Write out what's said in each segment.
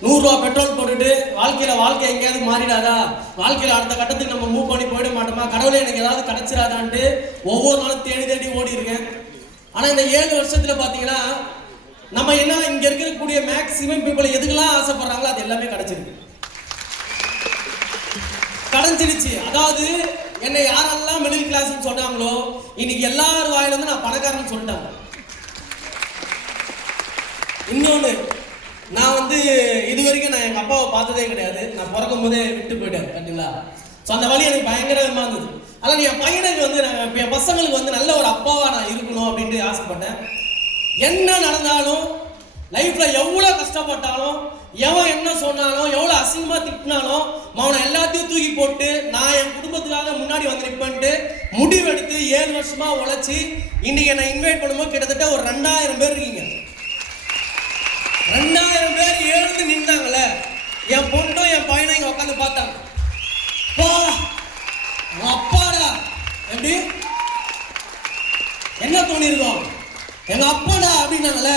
100 ரூபா பெட்ரோல் போட்டுட்டு வாழ்க்கை எங்கேயாவது மாறிடாதா, வாழ்க்கையில அடுத்த கட்டத்துக்கு நம்ம மூவ் பண்ணி போயிட மாட்டோமா, கடவுளே எனக்கு ஏதாவது கிடைச்சிடாதான்ட்டு ஒவ்வொரு நாளும் தேடி ஓடி இருக்கேன். ஆனா இந்த 7 வருஷத்துல பாத்தீங்கன்னா நம்ம என்ன இங்க இருக்கக்கூடிய மேக்சிமம் பீப்புள் எதுக்கெல்லாம் ஆசைப்படுறாங்களோ அது எல்லாமே கிடைச்சிருச்சு. அதாவது என்னை யாரெல்லாம் மிடில் கிளாஸ் சொன்னாங்களோ இன்னைக்கு எல்லாரும் வாயில இருந்து நான் பணக்காரன் சொல்லிட்டாங்க. இன்னொன்னு, நான் இது வரைக்கும் நான் எங்க அப்பாவை பார்த்ததே கிடையாது. நான் பிறக்கும் போதே விட்டு போயிட்டேன் கண்டிப்பா. ஸோ அந்த வழி எனக்கு பயங்கரமா இருந்தது. ஆனால் என் பையனுக்கு என் பசங்களுக்கு நல்ல ஒரு அப்பாவா நான் இருக்கணும் அப்படின்ட்டு ஆசைப்பட்டேன். என்ன நடந்தாலும் லைஃப்ல எவ்வளவு கஷ்டப்பட்டாலும் எவன் என்ன சொன்னாலும் எவ்வளவு அசிங்கமா திட்டினாலும் அவனை எல்லாத்தையும் தூக்கி போட்டு நான் என் குடும்பத்துக்காக முன்னாடி வந்து நிற்பேன்ட்டு முடிவெடுத்து 7 வருஷமா உழைச்சி இன்னைக்கு என்னை இன்வைட் பண்ணும்போது கிட்டத்தட்ட ஒரு 2000 பேர் இருக்கீங்க. 2000 பேர் எழுந்து நின்றாங்களே. என் பொண்ணும் என் பையனும் இங்க உட்காந்து பார்த்தாங்க. அப்பாடா எப்படி என்ன தோணி இருக்கும், எங்க அப்பாடா அப்படின்னாங்கல்ல.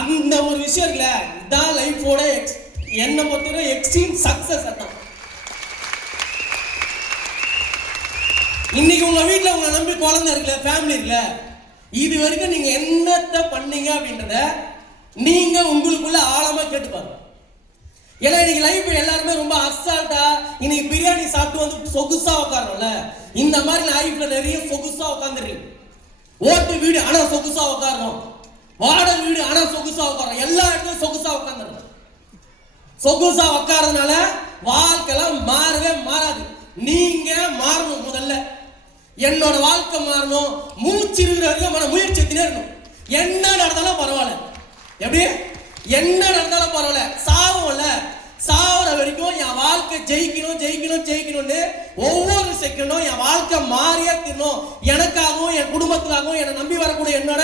அந்த ஒரு விஷயம் இருக்குல்ல, இதான் லைஃபோட என்ன பொறுத்தவரை எக்ஸ்ட்ரீம் சக்சஸ். அதான் இன்னைக்கு உங்க வீட்டுல உங்களை நம்பி குழந்தை இருக்குல்ல, ஃபேமிலி இருக்குல்ல, இது வரைக்கும் நீங்க என்னத்தை பண்ணீங்க அப்படின்றத நீங்க உங்களுக்குள்ள ஆழமா கேட்டுப்பாங்க. ஏன்னா இன்னைக்கு லைஃப் எல்லாருமே ரொம்ப அசால்ட்டா இன்னைக்கு பிரியாணி சாப்பிட்டு சொகுசா உட்காரோம்ல, இந்த மாதிரி லைஃப்ல நிறைய சொகுசா உட்காந்துருக்கீங்க. ஓட்டு வீடு ஆனா சொகுசா உட்காரணும், வாடகை வீடு ஆனா சொகுசா உட்காரணும், எல்லா இடத்துலயும் சொகுசா உட்காந்துருக்கோம். சொகுசா உட்காரதுனால வாழ்க்கைலாம் மாறவே மாறாது. நீங்க மாறணும். முதல்ல என்னோட வாழ்க்கை மாறணும், மூச்சு இருக்கிற வரைக்கும் முயற்சி இருக்கணும். என்ன நடந்தாலும் பரவாயில்ல, எப்படி என்ன நடந்தாலும் பரவாயில்ல, சாவும்ல, சாவுற வரைக்கும் என் வாழ்க்கை ஜெயிக்கணும்னு ஒவ்வொரு செகண்டும் என் வாழ்க்கை மாறியே தீரணும். எனக்காகவும் என் குடும்பத்துக்காகவும் என்னை நம்பி வரக்கூடிய என்னோட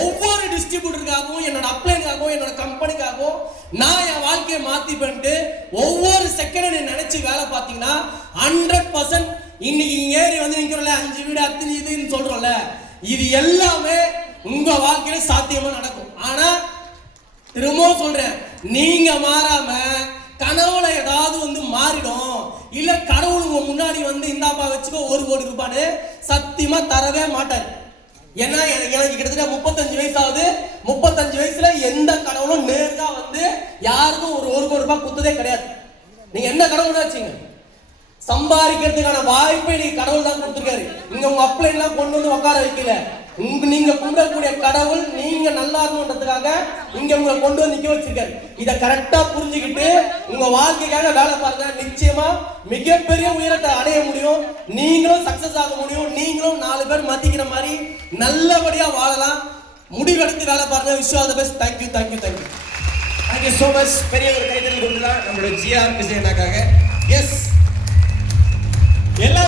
ஒவ்வொரு டிஸ்ட்ரிபியூட்டருக்காகவும் என்னோட அப்ளைனுக்காகவும் என்னோட கம்பெனிக்காகவும் நான் என் வாழ்க்கையை மாத்தி பண்ணிட்டு ஒவ்வொரு செகண்டும் நீ நினைச்சு வேலை பார்த்தீங்கன்னா 100% இன்னைக்கு ஏறி நிக்கிறோம்ல, 5 வீடு 10 இதுன்னு சொல்றோம்ல, இது எல்லாமே உங்க வாழ்க்கையில சாத்தியமா நடக்கும். ஆனா திரும்பவும் சொல்றேன், நீங்க மாறாம கனவுல ஏதாவது மாறிடும். இல்ல கடவுள் உங்க முன்னாடி இந்தாப்பா வச்சுக்கோ 1 கோடி ரூபான்னு சத்தியமா தரவே மாட்டாரு. ஏன்னா எனக்கு கிட்டத்தட்ட 35 வயசு ஆகுது. 35 வயசுல எந்த கடவுளும் நேர்கா யாருக்கும் 1 கோடி ரூபாய் குத்ததே கிடையாது. நீங்க என்ன கடவுள் வச்சீங்க, சம்பாதிக்கிறதுக்கான வாய்ப்பை நீங்க கடவுள் தான் கொடுத்துருக்காரு. இங்க உங்க அப்ளை எல்லாம் கொண்டு உட்கார வைக்கல. நீங்க கும்பிடக்கூடிய கடவுள் நீங்க நல்லா இருக்கணும்ன்றதுக்காக இங்க உங்களை கொண்டு நிக்க வச்சிருக்காரு. இத கரெக்டா புரிஞ்சுக்கிட்டு உங்க வாழ்க்கைக்காக வேலை பாருங்க. நிச்சயமா மிகப்பெரிய உயரத்தை அடைய முடியும். நீங்களும் சக்சஸ் ஆக முடியும். நீங்களும் 4 பேர் மதிக்கிற மாதிரி நல்லபடியா வாழலாம். முடிவெடுத்து வேலை பாருங்க. Wish all the best. Thank you. Thank you so much. பெரிய ஒரு கைதட்டல் கொடுக்கலாம் நம்மளோட ஜிஆர் விஜயனாக்காக. எஸ் எல்லா